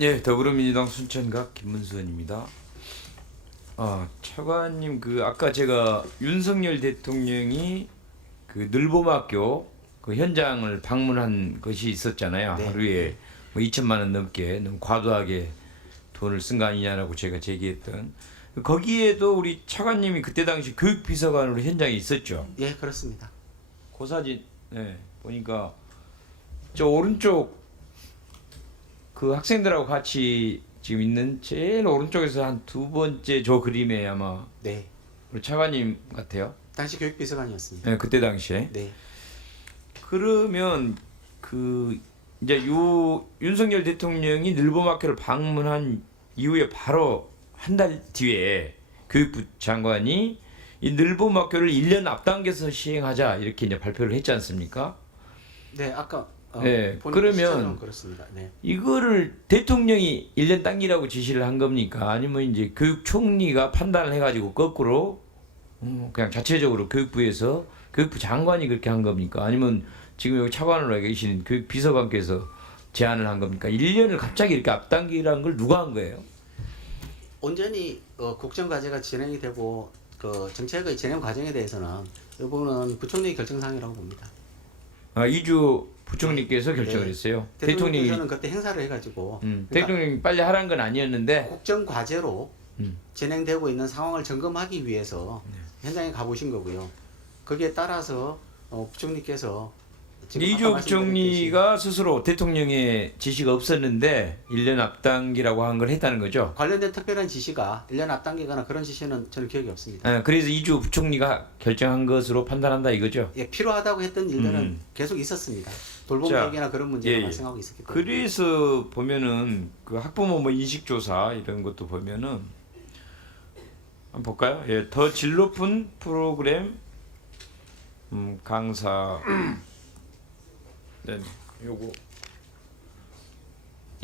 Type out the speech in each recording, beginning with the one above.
예, 더불어민주당 순천갑 김문수 의원입니다. 차관님, 아까 제가 윤석열 대통령이 그 늘봄학교 그 현장을 방문한 것이 있었잖아요. 네. 하루에 뭐 2천만 원 넘게 너무 과도하게 돈을 쓴 거 아니냐라고 제가 제기했던 거기에도 우리 차관님이 그때 당시 교육비서관으로 현장에 있었죠. 예, 그렇습니다. 그 사진 보니까 저 오른쪽 그 학생들하고 같이 지금 있는 제일 오른쪽에서 한 두 번째 저 그림에 아마 네. 우리 차관님 같아요. 당시 교육비서관이었습니다. 네, 그때 당시에. 네. 그러면 이제 윤석열 대통령이 늘봄학교를 방문한 이후에 바로 한 달 뒤에 교육부 장관이 이 늘봄학교를 1년 앞당겨서 시행하자 이렇게 이제 발표를 했지 않습니까? 네, 아까 네, 보니까 그러면 시청은 그렇습니다. 네. 이거를 대통령이 1년 당기라고 지시를 한 겁니까? 아니면 이제 교육총리가 판단을 해가지고 거꾸로 그냥 자체적으로 교육부에서 교육부 장관이 그렇게 한 겁니까? 아니면 지금 여기 차관으로 와 계시는 교육비서관께서 제안을 한 겁니까? 1년을 갑자기 이렇게 앞당기라는 걸 누가 한 거예요? 온전히 국정과제가 진행이 되고 그 정책의 진행 과정에 대해서는 이 부분은 부총리 결정사항이라고 봅니다. 이주 부총리께서 결정을 네. 했어요. 대통령께서는 그때 행사를 해가지고 그러니까 대통령이 빨리 하라는 건 아니었는데 국정과제로 음. 진행되고 있는 상황을 점검하기 위해서 현장에 가보신 거고요. 거기에 따라서 부총리께서 지금 아까 이주 말씀드렸듯이 부총리가 스스로 대통령의 지시가 없었는데 1년 앞당기라고 한 걸 했다는 거죠. 관련된 특별한 지시가 1년 앞당기거나 그런 지시는 저는 기억이 없습니다. 그래서 이주 부총리가 결정한 것으로 판단한다 이거죠. 예, 필요하다고 했던 일들은 계속 있었습니다. 돌봄 자, 얘기나 그런 문제가 예. 발생하고 있었기 때문에. 그래서 보면은 그 학부모 뭐 인식조사 이런 것도 보면은 한번 볼까요? 예, 더 질 높은 프로그램 강사 네, 요거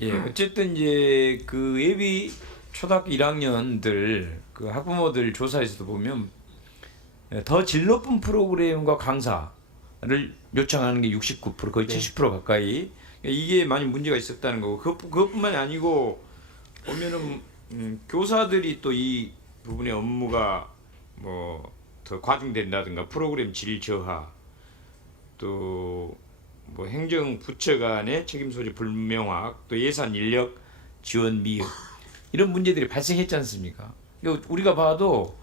예, 어쨌든 이제 그 예비 초등학교 1학년들 그 학부모들 조사에서도 보면 더 질 높은 프로그램과 강사를 요청하는 게 69% 거의 네. 70% 가까이 이게 많이 문제가 있었다는 거고 그것뿐만이 아니고 보면은 교사들이 또 이 부분의 업무가 뭐 더 과중된다든가 프로그램 질 저하 또 뭐 행정 부처 간의 책임 소재 불명확 또 예산 인력 지원 미흡 이런 문제들이 발생했지 않습니까? 우리가 봐도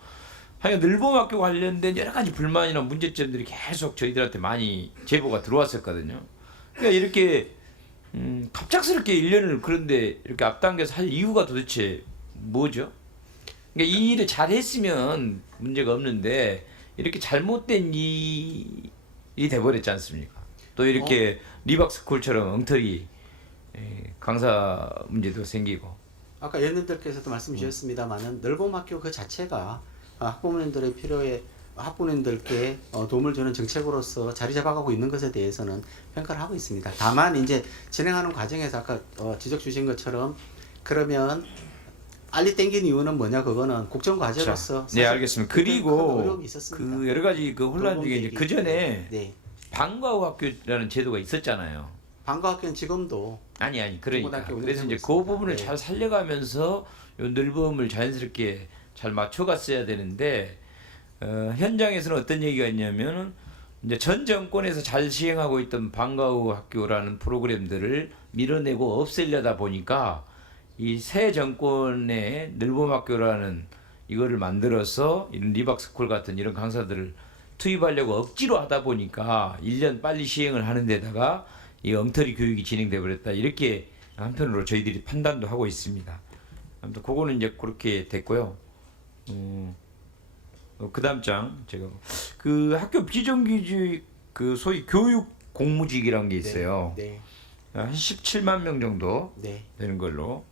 하여간 늘봄학교 관련된 여러 가지 불만이나 문제점들이 계속 저희들한테 많이 제보가 들어왔었거든요. 그러니까 이렇게 갑작스럽게 1년을 그런데 이렇게 앞당겨서 할 이유가 도대체 뭐죠? 그러니까 이 일을 잘했으면 문제가 없는데 이렇게 잘못된 일이 돼버렸지 않습니까? 또 이렇게 리박스쿨처럼 엉터리 강사 문제도 생기고 아까 의원님들께서도 말씀 주셨습니다만은 늘봄학교 그 자체가 학부모님들의 필요에 학부모님들께 도움을 주는 정책으로서 자리 잡아가고 있는 것에 대해서는 평가를 하고 있습니다. 다만 이제 진행하는 과정에서 아까 지적 주신 것처럼 그러면 빨리 땡긴 이유는 뭐냐 그거는 국정과제로서 네, 알겠습니다. 큰 그리고 어려움이 있었습니다. 그 여러 가지 그 혼란 중에 이제 그 전에 네. 방과 후 학교라는 제도가 있었잖아요. 방과학교는 지금도 아니 그러니까 중고등학교 그래서 이제 운영하고 그 있습니다. 부분을 네. 잘 살려가면서 요 늘봄을 자연스럽게 잘 맞춰갔어야 되는데 현장에서는 어떤 얘기가 있냐면은 이제 전 정권에서 잘 시행하고 있던 방과 후 학교라는 프로그램들을 밀어내고 없애려다 보니까 이 새 정권의 늘봄학교라는 이거를 만들어서 이런 리박스쿨 같은 이런 강사들을 투입하려고 억지로 하다 보니까 1년 빨리 시행을 하는 데다가 이 엉터리 교육이 진행돼 버렸다. 이렇게 한편으로 저희들이 판단도 하고 있습니다. 아무튼 그거는 이제 그렇게 됐고요. 그다음 장 제가 그 학교 비정규직 그 소위 교육 공무직이라는 게 있어요. 네. 한 17만 명 정도 네. 되는 걸로.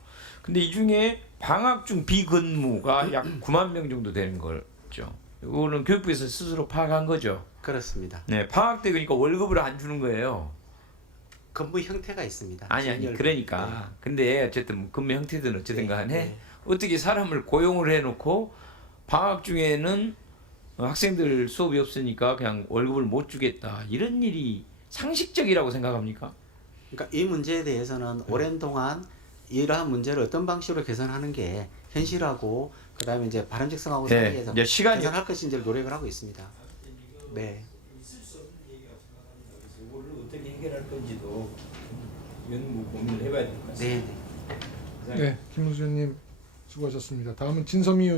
근데 이 중에 방학 중 비근무가 약 9만 명 정도 되는 거죠. 이거는 교육부에서 스스로 파악한 거죠. 그렇습니다. 네, 방학 때 그러니까 월급을 안 주는 거예요. 근무 형태가 있습니다. 아니 진열. 그러니까. 근데 어쨌든 뭐 근무 형태든 어쨌든 네, 간에 네. 어떻게 사람을 고용을 해놓고 방학 중에는 학생들 수업이 없으니까 그냥 월급을 못 주겠다 이런 일이 상식적이라고 생각합니까? 그러니까 이 문제에 대해서는 오랜 동안 이러한 문제를 어떤 방식으로 개선하는 게 현실하고 그다음에 이제 바람직성하고 네, 사이에서 이제 시간이 개선할 것인지를 노력을 하고 있습니다. 네. 이거를 어떻게 해결할 건지도 이건 고민을 해봐야 될 것 같습니다. 네. 네. 네, 김우수님 수고하셨습니다. 다음은 진성미 의원.